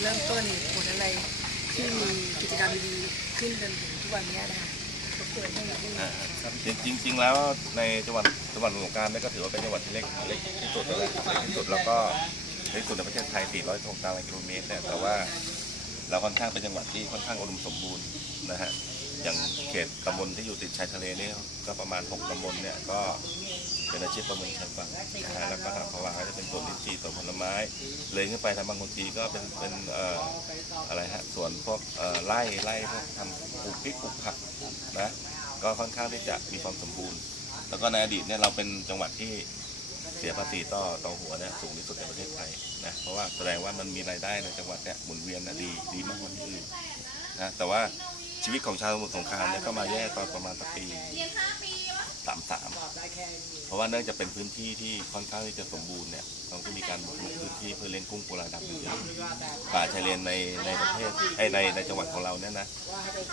เริ่มต้นผลอะไรที่มีกิจกรรมดีๆขึ้นจนถึงทุกวันนี้นะคะรบกวนให้ให้อ่าครับจริงจริง ๆ แล้วในจังหวัดจังหวัดสมุทรปราการเนี่ยก็ถือว่าเป็นจังหวัดที่เล็กเล็กที่สุดแล้วแหละเล็กที่สุดแล้วก็เล็กที่สุดในประเทศไทย 400ตารางกิโลเมตรเนี่ยแต่ว่าเราค่อนข้างเป็นจังหวัดที่ค่อนข้างอุดมสมบูรณ์นะฮะอย่างเขตตำบลที่อยู่ติดชายทะเลนี่ก็ประมาณ 6ตำบลเนี่ยก็ อาชีพประมงชายฝั่งนะฮะแล้วก็ทางภาวะก็จะเป็นสวนลิ้นจี่สวนผลไม้ เลยขึ้นไปทางบางคนทีก็เป็นเป็นเอ่ออะไรฮะสวนพวกเอ่อไร่ไร่พวกทำปลูกพริกปลูกผักนะก็ค่อนข้างที่จะมีความสมบูรณ์ แล้วก็ในอดีตเนี่ยเราเป็นจังหวัดที่เสียภาษีต่อต่อหัวเนี่ยสูงที่สุดในประเทศไทยนะเพราะว่าแสดงว่ามันมีรายได้ในจังหวัดเนี่ยหมุนเวียนนะดีดีมากกว่าที่อื่นนะแต่ว่าชีวิตของชาวสมุทรสงครามเนี่ยก็มาแย่ตอนประมาณสักปี สามสามเพราะว่าเนื่องจากเป็นพื้นที่ที่ค่อนข้างที่จะสมบูรณ์เนี่ยต้องที่มีการบุกรุกพื้นที่เพื่อเลี้ยงกุ้งกุลาดำอยู่เยอะป่าชายเลนในในประเทศไอยในในจังหวัดของเราเนี่ยนะ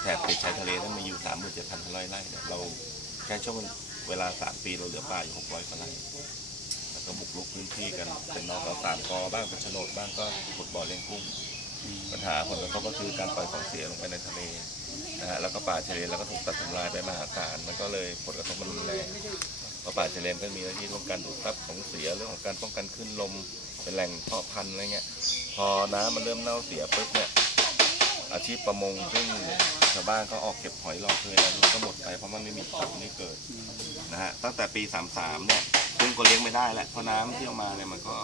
แถบติดชายทะเลนั้นมีอยู่สามหมื่นเจ็ดพันไร่ไร่เนี่ยเราแค่ช่วงเวลาสามปีเราเหลือป่าอยู่หกร้อยกว่าไร่แล้วก็บุกรุกพื้นที่กันเป็นนอกเราสามกอบ้างเป็นโฉนดบ้างก็ขุดบ่อเลี้ยงกุ้ง ปัญหาผลกระทบก็คือการปล่อยของเสียลงไปในทะเล นะฮะแล้วก็ป่าชายเลนแล้วก็ถูกตัดทำลายไปมหาศาลมันก็เลยผลกระทบมันรุนแรงเพราะป่าชายเลนก็มีหน้าที่ร่วมกันดูดซับของเสียเรื่องของการป้องกันคลื่นลมเป็นแหล่งเพาะพันธุ์อะไรเงี้ยพอน้ำมันเริ่มเน่าเสียปุ๊บเนี่ยอาชีพประมงซึ่งชาวบ้านเขาออกเก็บหอยรอเคยแล้วก็หมดไปเพราะมันไม่มีสัตว์ไม่เกิดนะฮะตั้งแต่ปี 33 เนี่ย กุ้งก็เลี้ยงไม่ได้แล้วเพราะน้ำที่เอามาเนี่ยมันก็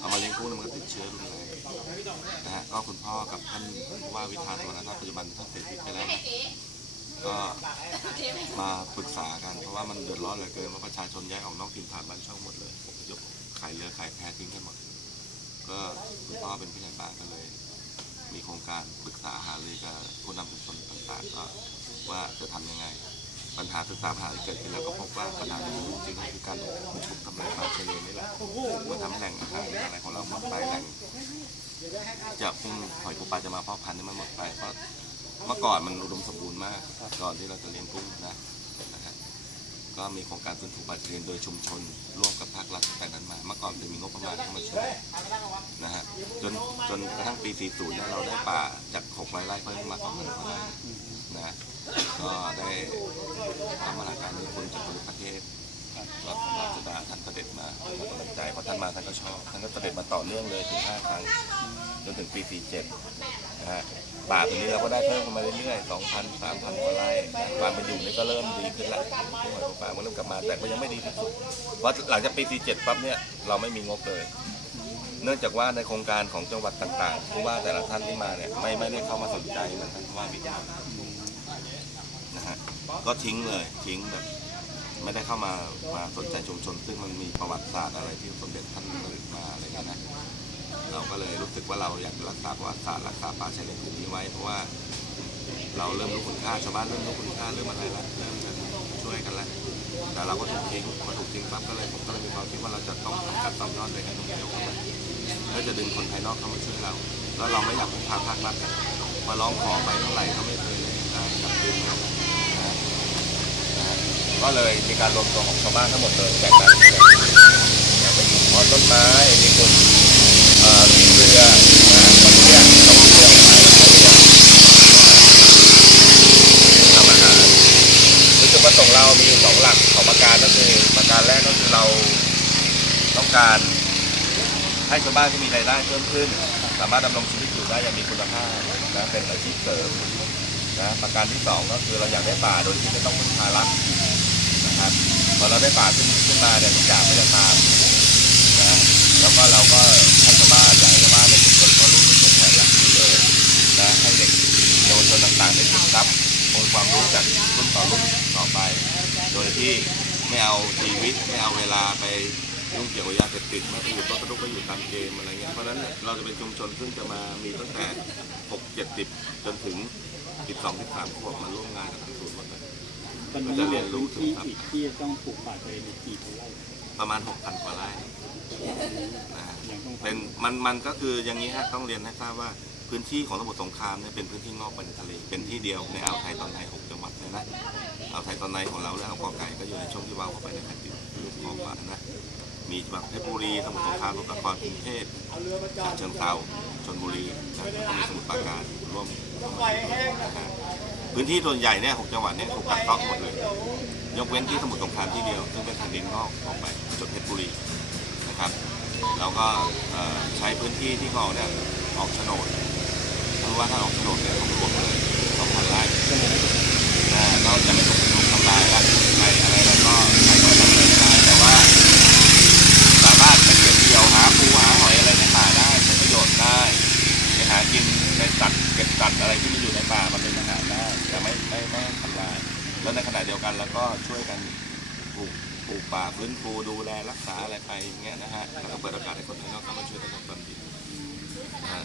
เอามาเลี้ยงกุ้งแล้วมันก็ติดเชื้อรุนแรงนะฮะก็คุณพ่อกับท่านผู้ว่าวิทานตอนนั้นปัจจุบันท่านเสียชีวิตไปแล้วก็มาปรึกษากันเพราะว่ามันเดือดร้อนเหลือเกินเพราะประชาชนย้ายออกนอกถิ่นฐานบ้านช่องหมดเลยยพขายเรือขายแพทิ้งกันหมดก็คุณพ่อเป็นผู้ใหญ่บ้านก็เลย มีโครงการปรึกษาหารือกับผู้นำชุมชนต่างๆก็ว่าจะทำยังไง ปัญหาศึกษาปัญหาที่เกิดขึ้นแล้วก็พบว่าปัญหา ก็คือการบุกรุกทำลายป่าชายเลนนี่แหละมาทำให้แหล่งอาหารอะไรของเราหมดไปแหล่งจะพุ่งหอยปูปลาจะมาเพาะพันธุ์นี่มันหมดไปเพราะเมื่อก่อนมันอุดมสมบูรณ์มากก่อนที่เราจะเลี้ยงกุ้งนะนะฮะก็มีโครงการฟื้นฟูป่าชายเลนโดยชุมชน ร่วมกับภาครัฐตั้งแต่นั้นมา เมื่อก่อนจะมีงบประมาณเข้ามาช่วยนะฮะจนจนกระทั่งปี 40เนี่ยเราได้ป่าจาก600ไร่เพิ่มขึ้นมา2,000กว่าไร่นะก็ได้ทำมาตรการนี้คุณจากบริประเทศ ก็ราชดาท่านเสด็จมาให้กำลังใจเพราะท่านมาท่านก็ชอบท่านก็เสด็จมาต่อเนื่องเลยถึง5ครั้งจนถึงปี47นะฮะป่าตรงนี้เราก็ได้เพิ่มขึ้นมาเรื่อยๆ2,000 3,000กว่าไร่นะความเป็นอยู่นี่ก็เริ่มดีขึ้นละที่หอยป่ามันเริ่มกลับมาแต่ก็ยังไม่ดีที่สุดเพราะหลังจากปี47ปั๊บเนี่ยเราไม่มีงบเลยเนื่องจากว่าในโครงการของจังหวัดต่างๆผู้ว่าแต่ละท่านที่มาเนี่ยไม่ไม่ได้เข้ามาสนใจเหมือนท่านผู้ว่าวิทยานะฮะก็ทิ้งเลยทิ้งแบบ ไม่ได้เข้ามามาสนใจชุมชน ซึ่งมันมีประวัติศาสตร์อะไรที่สมเด็จท่านผลิตมาอะไรเงี้ยนะเราก็เลยรู้สึกว่าเราอยากรักษาประวัติศาสตร์รักษาป่าชายเลนพื้นนี้ไว้เพราะว่า เราเริ่มรู้คุณค่าชาวบ้านเริ่มรู้คุณค่าเริ่มอะไรละเริ่มจะช่วยกันละแต่เราก็ถูกทิ้งพอถูกทิ้งปั๊บก็เลยผมก็เลยมีความคิดว่าเราจะต้องทำการต่อยอดโดยการท่องเที่ยวเข้ามาก็จะดึงคนภายนอกเข้ามาช่วยเรา แล้วเราไม่อยากพึ่งพาภาครัฐมาร้องขอไปเท่าไหร่ก็ไม่เคยเลยได้กับดึงเรา ก็เลยมีการรวมตัวของชาวบ้านทั้งหมดเลยแบ่งหน้าที่กันอยากไปปลูกเพาะต้นไม้มีคนเอ่อมีเรือนะคนเรียกต้องเรือออกไปใช้เรือทำอาหารคือจุดประสงค์เรามีอยู่สองหลักของประการก็คือประการแรกก็คือเราต้องการให้ชาวบ้านที่มีรายได้เพิ่มขึ้น สามารถดำรงชีวิตอยู่ได้อย่างมีคุณภาพนะเป็นอาชีพเสริมนะประการที่สองก็คือเราอยากได้ป่าโดยที่ไม่ต้องพึ่งพารัฐ นะครับพอเราได้ป่าขึ้นขึ้นมาเนี่ยทุกอย่างไม่จะตามนะแล้วก็เราก็ให้ชาวบ้านอยากให้ชาวบ้านในชุมชนเขารู้ถึงแผนหลักที่เลยนะให้เด็กเยาวชนต่างๆได้ศึกษาองค์ความรู้จากรุ่นต่อรุ่นต่อไป โดยที่ไม่เอาชีวิตไม่เอาเวลาไปยุ่งเกี่ยวกับยาเสพติดไม่ไปอยู่ก็กระดุกก็อยู่ตามเกมอะไรเงี้ยเพราะฉะนั้นเนี่ยเราจะเป็นชุมชนซึ่งจะมามีตั้งแต่ 6 70 จนถึง 12 13ขวบมาร่วมงานกับทางศูนย์หมดเลย ตอนนี้จะเรียนรู้ที่ครับอีกที่จะต้องปลูกป่าทะเลในกี่ไร่ประมาณ 6,000 กว่าไร่นะฮะยังต้องเป็นมันมันก็คืออย่างนี้ฮะต้องเรียนให้ทราบว่าพื้นที่ของสมุทรสงครามเนี่ยเป็นพื้นที่งอกไปในทะเลเป็นที่เดียวในอ่าวไทยตอนใน6จังหวัดเลยนะอ่าวไทยตอนในของเราและอ่าวกอไก่ก็อยู่ในช่วงที่ว่าวเข้าไปในแผ่นดินลูกของว่านะมีแบบเพชรบุรีสมุทรสงครามสมุทรสาครกรุงเทพฉะเชิงเทราชลบุรีนะแล้วก็มีสมุทรปราการร่วมนะฮะ พื้นที่ส่วนใหญ่เนี่ยหกจังหวัดเนี่ยถูกตัดต้องหมดเลย ยกเว้นที่สมุทรสงครามที่เดียว ซึ่งเป็นแผ่นดินงอกออกไปจนเพชรบุรีนะครับ แล้วก็ใช้พื้นที่ที่เขาเนี่ยออกโฉนดเพราะว่าถ้าออกโฉนดเนี่ยของหลวมเลยสองพันไร่าเราจะไม่ถูก แล้วในขณะเดียวกันแล้วก็ช่วยกันปลูกปลูกป่าฟื้นฟูดูแลรักษาอะไรไปอย่างเงี้ยนะฮะแล้วก็เปิดโอกาสให้คนภายนอกเข้ามาช่วยกันทำความดีนะฮะ